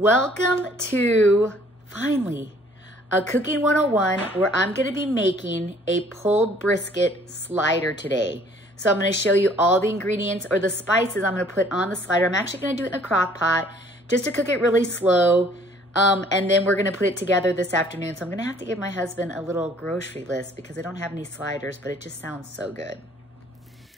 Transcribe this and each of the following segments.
Welcome to, finally, a Cooking 101 where I'm gonna be making a pulled brisket slider today. So I'm gonna show you all the ingredients or the spices I'm gonna put on the slider. I'm actually gonna do it in the crock pot just to cook it really slow. And then we're gonna put it together this afternoon. So I'm gonna have to give my husband a little grocery list because I don't have any sliders, but it just sounds so good.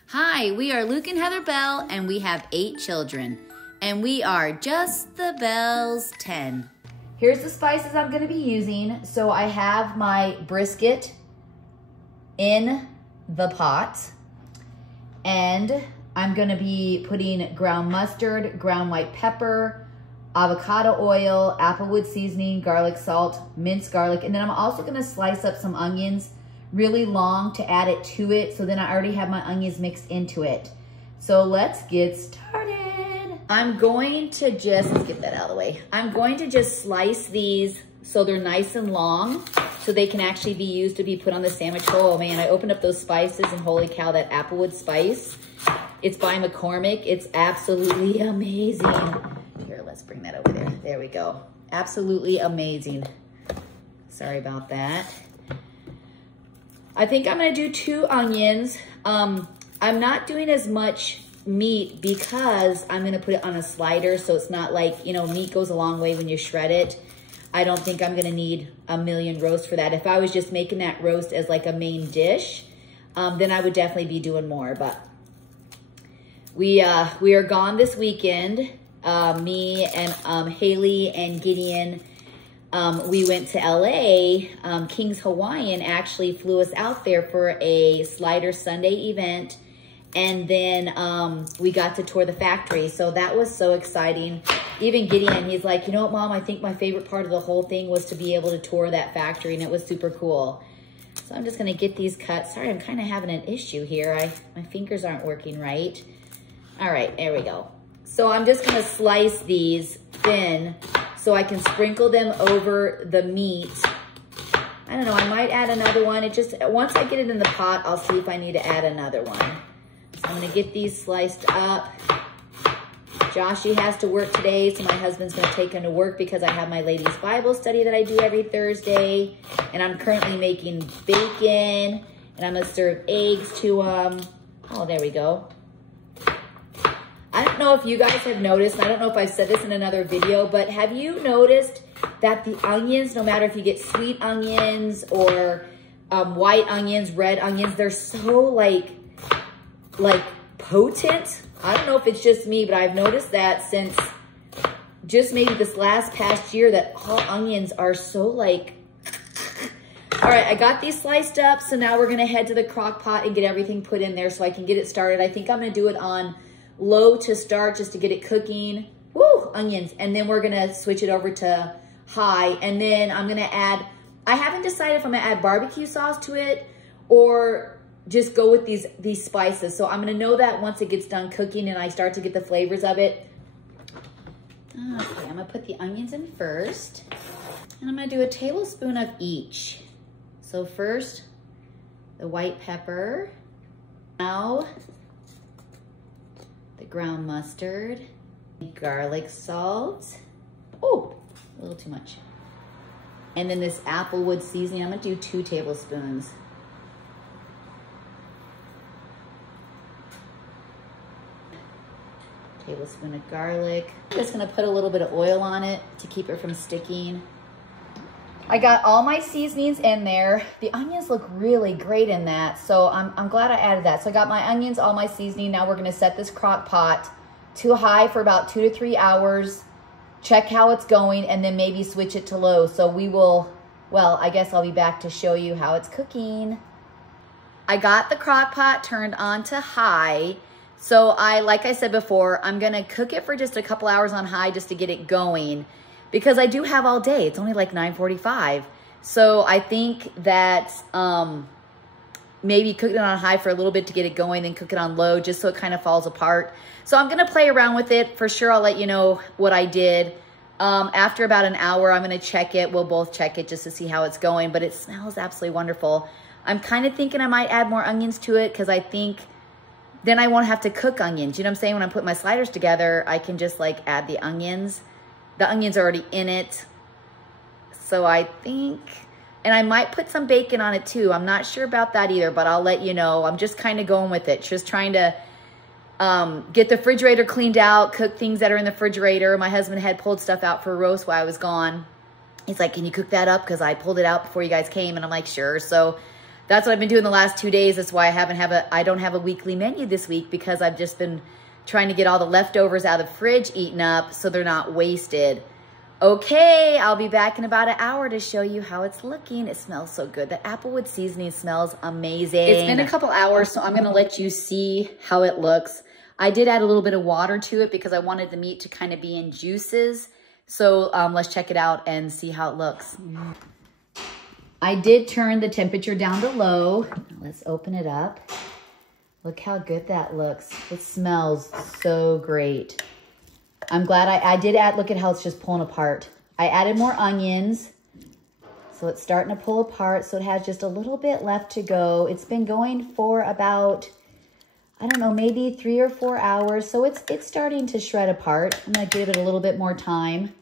Hi, we are Luke and Heather Bell, and we have 8 children. And we are Just the Bells 10. Here's the spices I'm gonna be using. So I have my brisket in the pot, and I'm gonna be putting ground mustard, ground white pepper, avocado oil, applewood seasoning, garlic salt, minced garlic, and then I'm also gonna slice up some onions really long to add it to it. So then I already have my onions mixed into it. So let's get started. I'm going to just, let's get that out of the way. I'm going to just slice these so they're nice and long so they can actually be used to be put on the sandwich roll. Oh man, I opened up those spices and holy cow, that applewood spice. It's by McCormick. It's absolutely amazing. Here, let's bring that over there. There we go. Absolutely amazing. Sorry about that. I think I'm gonna do 2 onions. I'm not doing as much meat because I'm gonna put it on a slider, so it's not like, you know, meat goes a long way when you shred it. I don't think I'm gonna need a million roasts for that. If I was just making that roast as like a main dish, then I would definitely be doing more. But we are gone this weekend. Me and Haley and Gideon, we went to LA. King's Hawaiian actually flew us out there for a Slider Sunday event. And then we got to tour the factory. So that was so exciting. Even Gideon, he's like, you know what, Mom, I think my favorite part of the whole thing was to be able to tour that factory, and it was super cool. So I'm just gonna get these cut. Sorry, I'm kind of having an issue here. My fingers aren't working right. All right, there we go. So I'm just gonna slice these thin so I can sprinkle them over the meat. I don't know, I might add another one. It just, once I get it in the pot, I'll see if I need to add another one. So I'm gonna get these sliced up. Joshy has to work today, so my husband's gonna take him to work because I have my ladies' Bible study that I do every Thursday. And I'm currently making bacon, and I'm gonna serve eggs to them. Oh, there we go. I don't know if you guys have noticed, I don't know if I've said this in another video, but have you noticed that the onions, no matter if you get sweet onions or white onions, red onions, they're so like potent? I don't know if it's just me, but I've noticed that since just maybe this past year that all onions are so like, all right, I got these sliced up. So now we're gonna head to the crock pot and get everything put in there so I can get it started. I think I'm gonna do it on low to start just to get it cooking. Woo, onions. And then we're gonna switch it over to high. And then I'm gonna add, I haven't decided if I'm gonna add barbecue sauce to it or just go with these spices. So I'm gonna know that once it gets done cooking and I start to get the flavors of it. Okay, I'm gonna put the onions in first. And I'm gonna do a tablespoon of each. So first, the white pepper. Now, the ground mustard, garlic salt. Oh, a little too much. And then this applewood seasoning, I'm gonna do 2 tablespoons. Tablespoon of garlic. I'm just gonna put a little bit of oil on it to keep it from sticking. I got all my seasonings in there. The onions look really great in that, so I'm glad I added that. So I got my onions, all my seasoning. Now we're gonna set this crock pot to high for about 2 to 3 hours, check how it's going, and then maybe switch it to low. So we will, well, I guess I'll be back to show you how it's cooking. I got the crock pot turned on to high. So like I said before, I'm gonna cook it for just a couple hours on high just to get it going because I do have all day. It's only like 9:45. So I think that maybe cook it on high for a little bit to get it going, then cook it on low just so it kind of falls apart. So I'm gonna play around with it. For sure, I'll let you know what I did. After about an hour, I'm gonna check it. We'll both check it just to see how it's going, but it smells absolutely wonderful. I'm kind of thinking I might add more onions to it because I think then I won't have to cook onions. You know what I'm saying? When I'm putting my sliders together, I can just like add the onions. the onions are already in it. So I think, and I might put some bacon on it too. I'm not sure about that either, but I'll let you know. I'm just kind of going with it. Just trying to get the refrigerator cleaned out, cook things that are in the refrigerator. My husband had pulled stuff out for roast while I was gone. He's like, can you cook that up? Because I pulled it out before you guys came. And I'm like, sure. So that's what I've been doing the last 2 days. That's why I don't have a weekly menu this week, because I've just been trying to get all the leftovers out of the fridge eaten up so they're not wasted. Okay, I'll be back in about an hour to show you how it's looking. It smells so good. The applewood seasoning smells amazing. It's been a couple hours, so I'm gonna let you see how it looks. I did add a little bit of water to it because I wanted the meat to kind of be in juices. So let's check it out and see how it looks. I did turn the temperature down to low. Let's open it up. Look how good that looks. It smells so great. I'm glad I did add, look at how it's just pulling apart. I added more onions. So it's starting to pull apart. So it has just a little bit left to go. It's been going for about, I don't know, maybe 3 or 4 hours. So it's starting to shred apart. I'm gonna give it a little bit more time.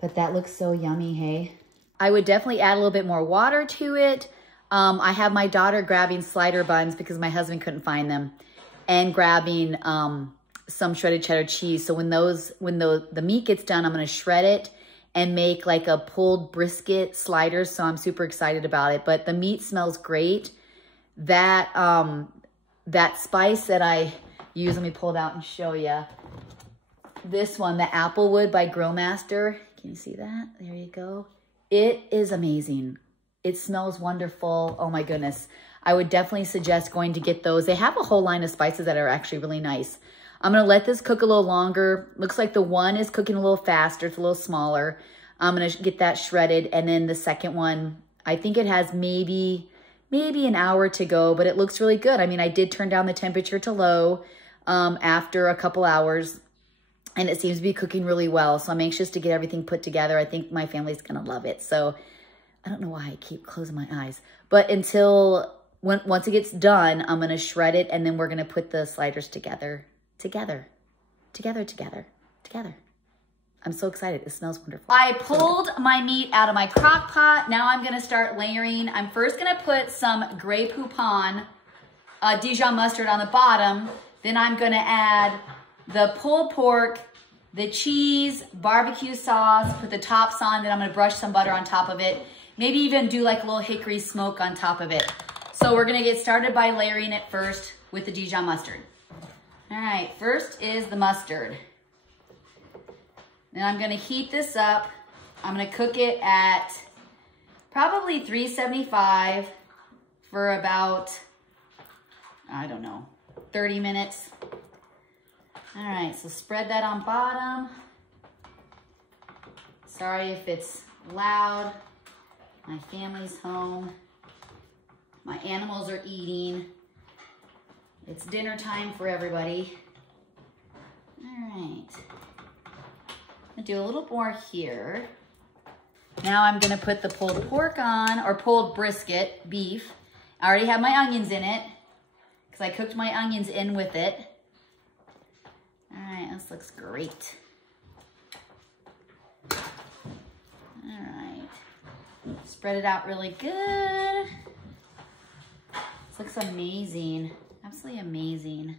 But that looks so yummy, hey? I would definitely add a little bit more water to it. I have my daughter grabbing slider buns because my husband couldn't find them, and grabbing some shredded cheddar cheese. So when the meat gets done, I'm gonna shred it and make like a pulled brisket sliders. So I'm super excited about it. But the meat smells great. That that spice that I use, let me pull it out and show you. This one, the Applewood by Grillmaster. Can you see that? There you go. It is amazing. It smells wonderful. Oh my goodness. I would definitely suggest going to get those. They have a whole line of spices that are actually really nice. I'm gonna let this cook a little longer. Looks like the one is cooking a little faster. It's a little smaller. I'm gonna get that shredded. And then the second one, I think it has maybe an hour to go, but it looks really good. I mean, I did turn down the temperature to low after a couple hours, and it seems to be cooking really well. So I'm anxious to get everything put together. I think my family's gonna love it. So I don't know why I keep closing my eyes, but once it gets done, I'm gonna shred it, and then we're gonna put the sliders together. I'm so excited. It smells wonderful. I pulled my meat out of my crock pot. Now I'm gonna start layering. I'm first gonna put some Grey Poupon Dijon mustard on the bottom. Then I'm gonna add the pulled pork, the cheese, barbecue sauce, put the tops on. Then I'm gonna brush some butter on top of it. Maybe even do like a little hickory smoke on top of it. So we're gonna get started by layering it first with the Dijon mustard. All right, first is the mustard. Then I'm gonna heat this up. I'm gonna cook it at probably 375 for about, I don't know, 30 minutes. All right, so spread that on bottom. Sorry if it's loud. My family's home. My animals are eating. It's dinner time for everybody. All right. I'm gonna do a little more here. Now I'm gonna put the pulled pork on, or pulled brisket, beef. I already have my onions in it because I cooked my onions in with it. All right, this looks great. All right, spread it out really good. This looks amazing, absolutely amazing.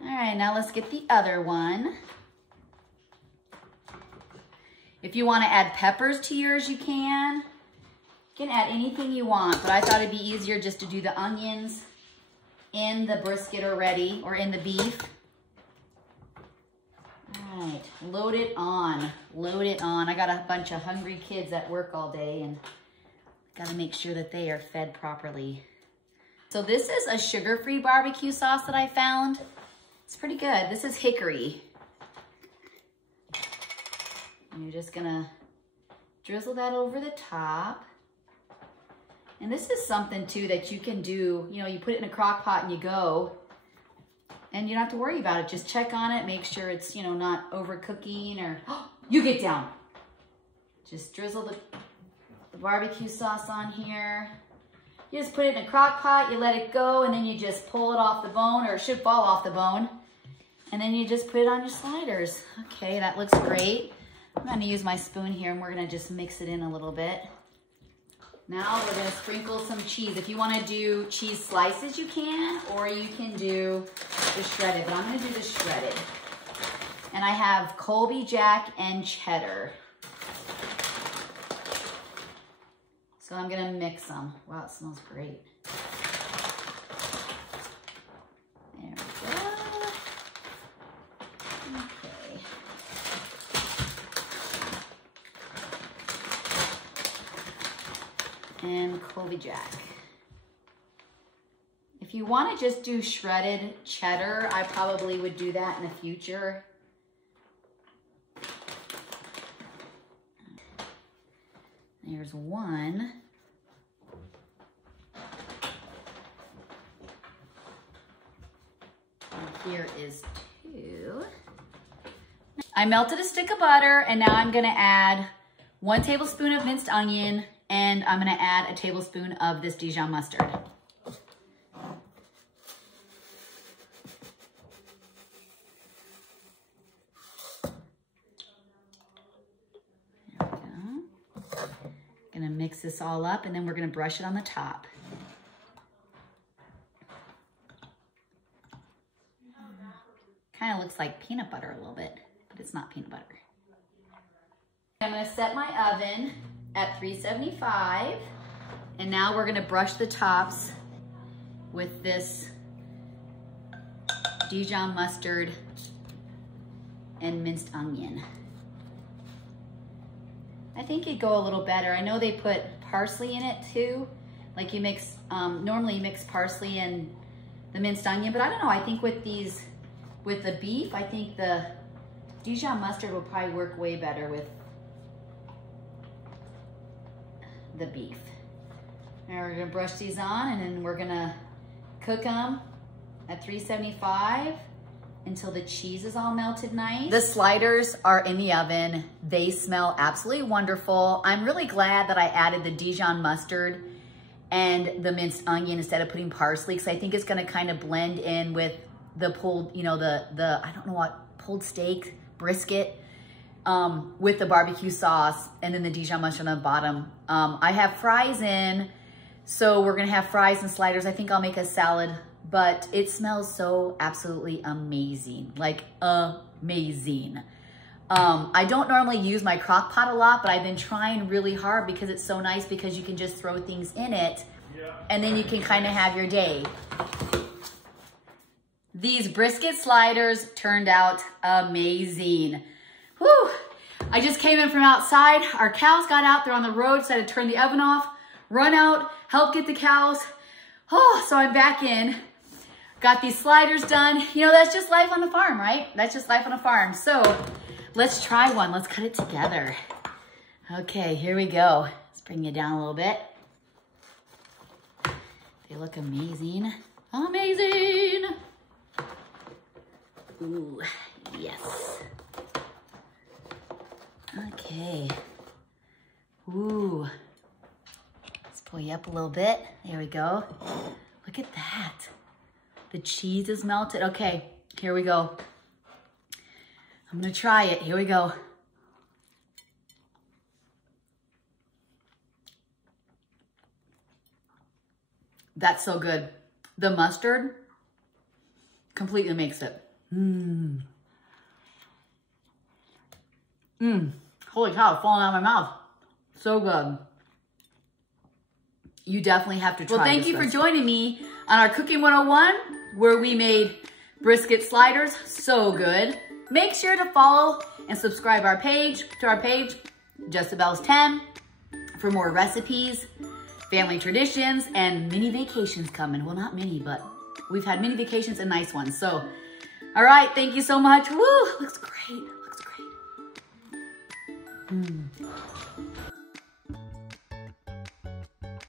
All right, now let's get the other one. If you want to add peppers to yours, you can. You can add anything you want, but I thought it'd be easier just to do the onions in the brisket already, or in the beef. All right, load it on, load it on. I got a bunch of hungry kids at work all day, and gotta make sure that they are fed properly. So this is a sugar-free barbecue sauce that I found. It's pretty good. This is hickory. And you're just gonna drizzle that over the top. And this is something too that you can do, you know, you put it in a crock pot and you go, and you don't have to worry about it. Just check on it, make sure it's, you know, not overcooking, or, oh, you get down. Just drizzle the barbecue sauce on here. You just put it in a crock pot, you let it go, and then you just pull it off the bone, or it should fall off the bone. And then you just put it on your sliders. Okay, that looks great. I'm gonna use my spoon here and we're gonna just mix it in a little bit. Now we're gonna sprinkle some cheese. If you wanna do cheese slices, you can, or you can do the shredded, but I'm gonna do the shredded. And I have Colby Jack and cheddar. So I'm gonna mix them. Wow, it smells great. There we go. Okay. And Colby Jack. If you want to just do shredded cheddar, I probably would do that in the future. There's one. And here is two. I melted a stick of butter and now I'm gonna add 1 tablespoon of minced onion and I'm gonna add a tablespoon of this Dijon mustard. There we go. Gonna mix this all up and then we're gonna brush it on the top. Kind of looks like peanut butter a little bit, but it's not peanut butter. I'm gonna set my oven at 375, and now we're gonna brush the tops with this Dijon mustard and minced onion. I think it'd go a little better. I know they put parsley in it too. Like you mix, normally you mix parsley and the minced onion, but I don't know, I think with these, with the beef, I think the Dijon mustard will probably work way better with the beef. Now we're gonna brush these on and then we're gonna cook them at 375 until the cheese is all melted nice. The sliders are in the oven. They smell absolutely wonderful. I'm really glad that I added the Dijon mustard and the minced onion instead of putting parsley, because I think it's gonna kind of blend in with the pulled, you know, the I don't know what, pulled steak, brisket, with the barbecue sauce and then the Dijon mustard on the bottom. I have fries in, so we're gonna have fries and sliders. I think I'll make a salad, but it smells so absolutely amazing, like amazing. I don't normally use my crock pot a lot, but I've been trying really hard because it's so nice because you can just throw things in it and then you can kind of have your day. These brisket sliders turned out amazing. Whew. I just came in from outside. Our cows got out, they're on the road, so I had to turn the oven off, run out, help get the cows. Oh, so I'm back in. Got these sliders done. You know, that's just life on the farm, right? That's just life on a farm. So let's try one. Let's cut it together. Okay, here we go. Let's bring it down a little bit. They look amazing. Amazing. Ooh, yes. Okay. Ooh. Let's pull you up a little bit. There we go. Look at that. The cheese is melted. Okay, here we go. I'm gonna try it. Here we go. That's so good. The mustard completely makes it. Holy cow, it's falling out of my mouth. So good. You definitely have to try this. Well, thank you for joining me on our Cooking 101, where we made brisket sliders. So good. Make sure to follow and subscribe to our page, Justabelle's 10, for more recipes, family traditions, and mini vacations coming. Well, not mini, but we've had mini vacations and nice ones. So, all right, thank you so much. Woo, looks great, looks great.